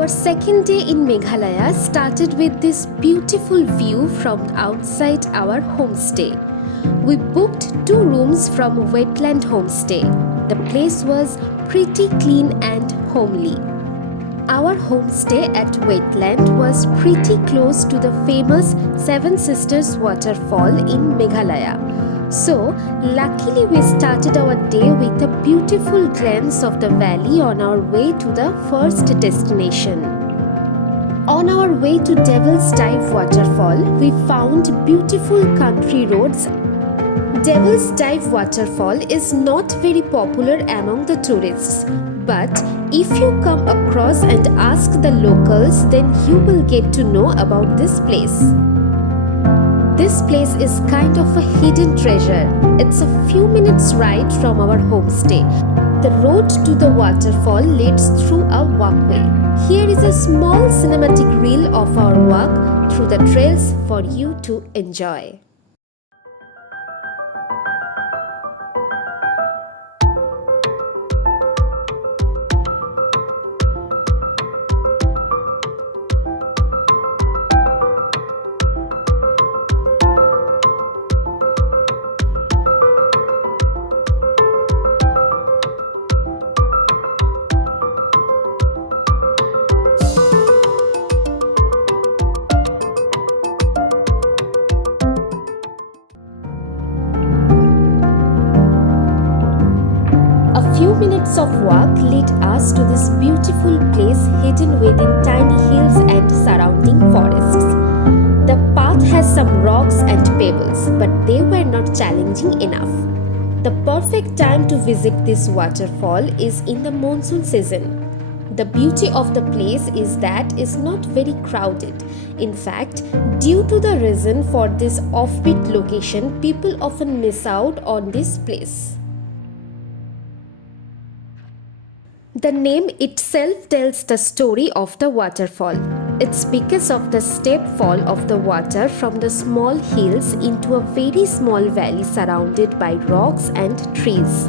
Our second day in Meghalaya started with this beautiful view from outside our homestay. We booked 2 rooms from WETLAND homestay. The place was pretty clean and homely. Our homestay at WETLAND was pretty close to the famous Seven Sisters waterfall in Meghalaya. So, luckily we started our day with a beautiful glimpse of the valley on our way to the first destination. On our way to Devil's Dive waterfall, we found beautiful country roads. Devil's Dive waterfall is not very popular among the tourists, but if you come across and ask the locals, then you will get to know about this place. This place is kind of a hidden treasure. It's a few minutes ride from our homestay. The road to the waterfall leads through a walkway. Here is a small cinematic reel of our walk through the trails for you to enjoy. Few minutes of walk lead us to this beautiful place hidden within tiny hills and surrounding forests. The path has some rocks and pebbles, but they were not challenging enough. The perfect time to visit this waterfall is in the monsoon season. The beauty of the place is that it's not very crowded. In fact, due to the reason for this offbeat location, people often miss out on this place. The name itself tells the story of the waterfall. It's because of the steep fall of the water from the small hills into a very small valley surrounded by rocks and trees.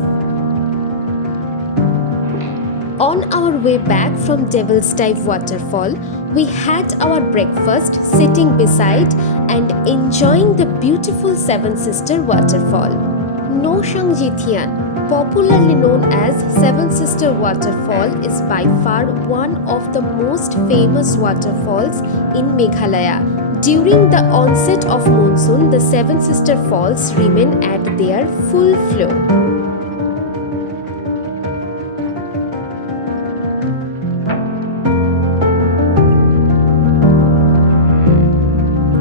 On our way back from Devil's Dive waterfall, we had our breakfast sitting beside and enjoying the beautiful Seven Sister waterfall. Nohkalikai, popularly known as Seven Sister Waterfall, is by far one of the most famous waterfalls in Meghalaya. During the onset of monsoon, the Seven Sister Falls remain at their full flow.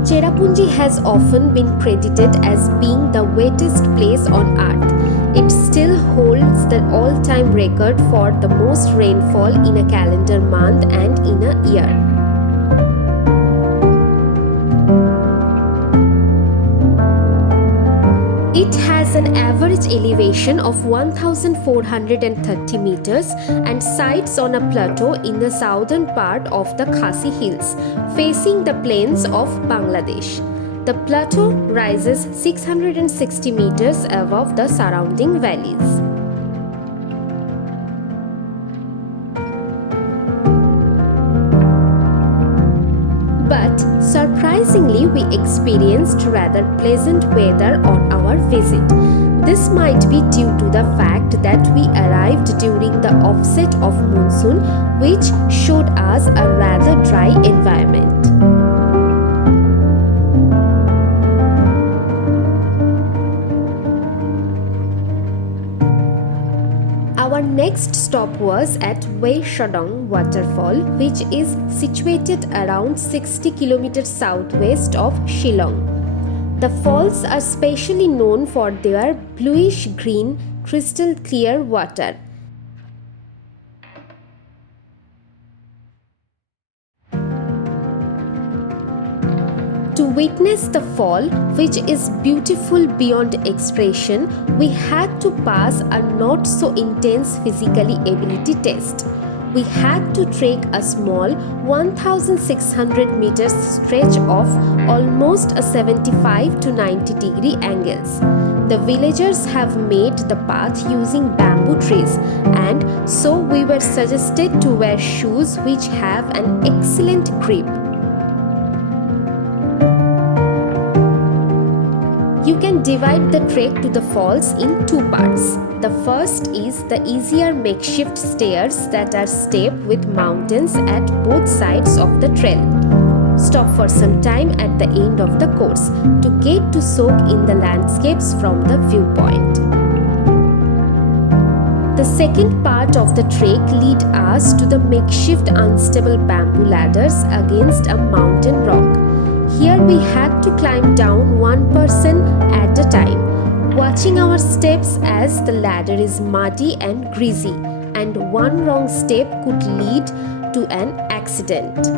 Cherrapunji has often been credited as being the wettest place on earth. It still holds the all-time record for the most rainfall in a calendar month and in a year. It has an average elevation of 1,430 meters and sites on a plateau in the southern part of the Khasi Hills, facing the plains of Bangladesh. The plateau rises 660 meters above the surrounding valleys. But surprisingly, we experienced rather pleasant weather on our visit. This might be due to the fact that we arrived during the offset of monsoon, which showed us a rather dry environment. Our next stop was at Wei Sawdong waterfall, which is situated around 60 km southwest of Shillong. The falls are specially known for their bluish-green, crystal-clear water. To witness the fall, which is beautiful beyond expression, we had to pass a not so intense physically ability test. We had to trek a small 1,600 meters stretch of almost a 75 to 90 degree angles. The villagers have made the path using bamboo trees, and so we were suggested to wear shoes which have an excellent grip. You can divide the trek to the falls in two parts. The first is the easier makeshift stairs that are stepped with mountains at both sides of the trail. Stop for some time at the end of the course to get to soak in the landscapes from the viewpoint. The second part of the trek lead us to the makeshift unstable bamboo ladders against a mountain rock. Here we had to climb down one person at a time, watching our steps as the ladder is muddy and greasy, and one wrong step could lead to an accident.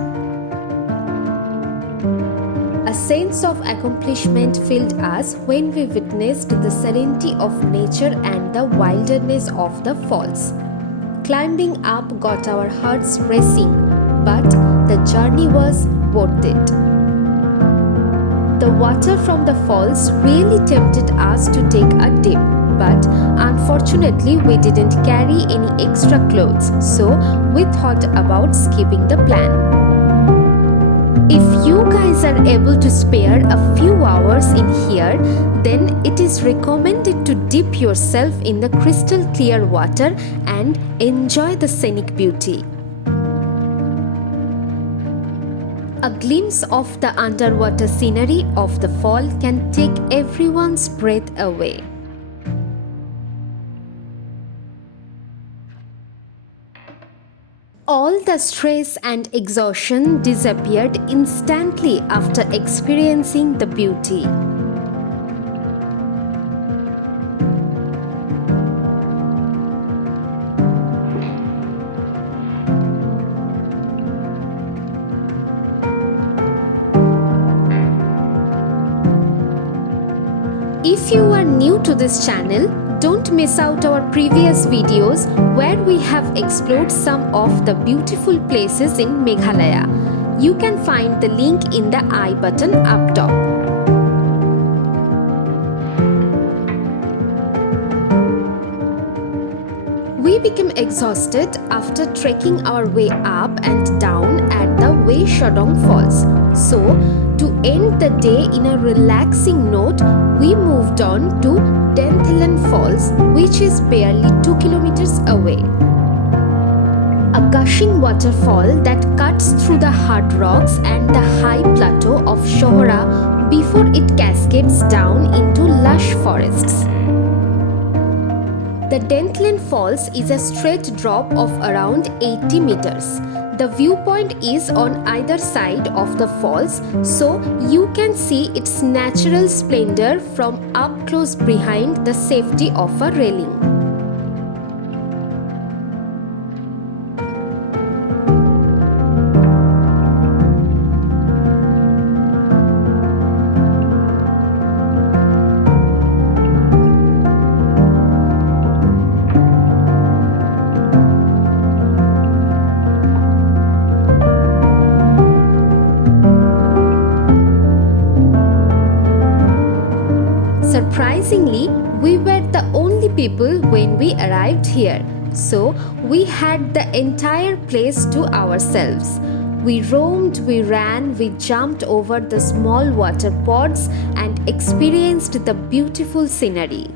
A sense of accomplishment filled us when we witnessed the serenity of nature and the wilderness of the falls. Climbing up got our hearts racing, but the journey was worth it. The water from the falls really tempted us to take a dip, but unfortunately we didn't carry any extra clothes, so we thought about skipping the plan. If you guys are able to spare a few hours in here, then it is recommended to dip yourself in the crystal clear water and enjoy the scenic beauty. A glimpse of the underwater scenery of the fall can take everyone's breath away. All the stress and exhaustion disappeared instantly after experiencing the beauty. If you are new to this channel, don't miss out our previous videos where we have explored some of the beautiful places in Meghalaya. You can find the link in the I button up top. We became exhausted after trekking our way up and down at the Wei Sawdong Falls. So, to end the day in a relaxing note, we moved on to Dainthlen Falls, which is barely 2 kilometers away. A gushing waterfall that cuts through the hard rocks and the high plateau of Shohra before it cascades down into lush forests. The Dainthlen Falls is a straight drop of around 80 meters. The viewpoint is on either side of the falls, so you can see its natural splendor from up close behind the safety of a railing. Surprisingly, we were the only people when we arrived here, so we had the entire place to ourselves. We roamed, we ran, we jumped over the small water pods and experienced the beautiful scenery.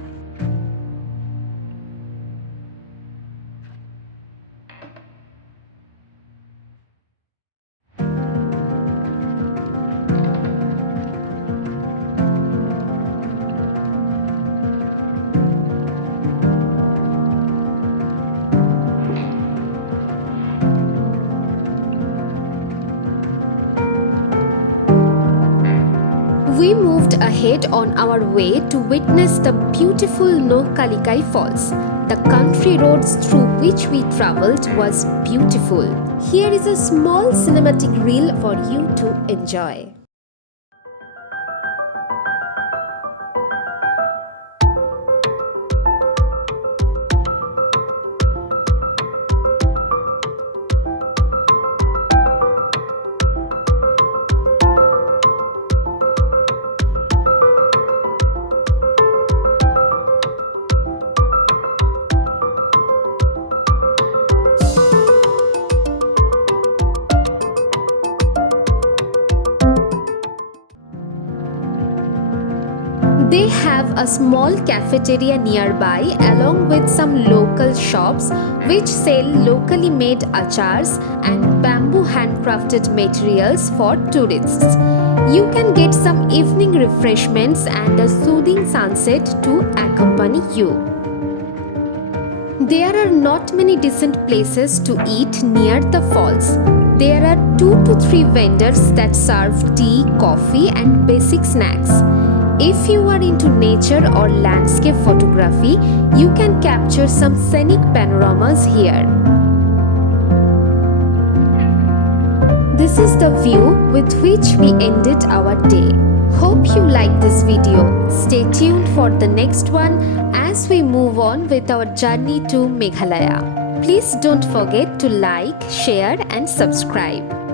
We moved ahead on our way to witness the beautiful Nohkalikai Falls. The country roads through which we travelled was beautiful. Here is a small cinematic reel for you to enjoy. They have a small cafeteria nearby along with some local shops which sell locally made achars and bamboo handcrafted materials for tourists. You can get some evening refreshments and a soothing sunset to accompany you. There are not many decent places to eat near the falls. There are 2 to 3 vendors that serve tea, coffee and basic snacks. If you are into nature or landscape photography, you can capture some scenic panoramas here. This is the view with which we ended our day. Hope you like this video. Stay tuned for the next one as we move on with our journey to Meghalaya. Please don't forget to like, share and subscribe.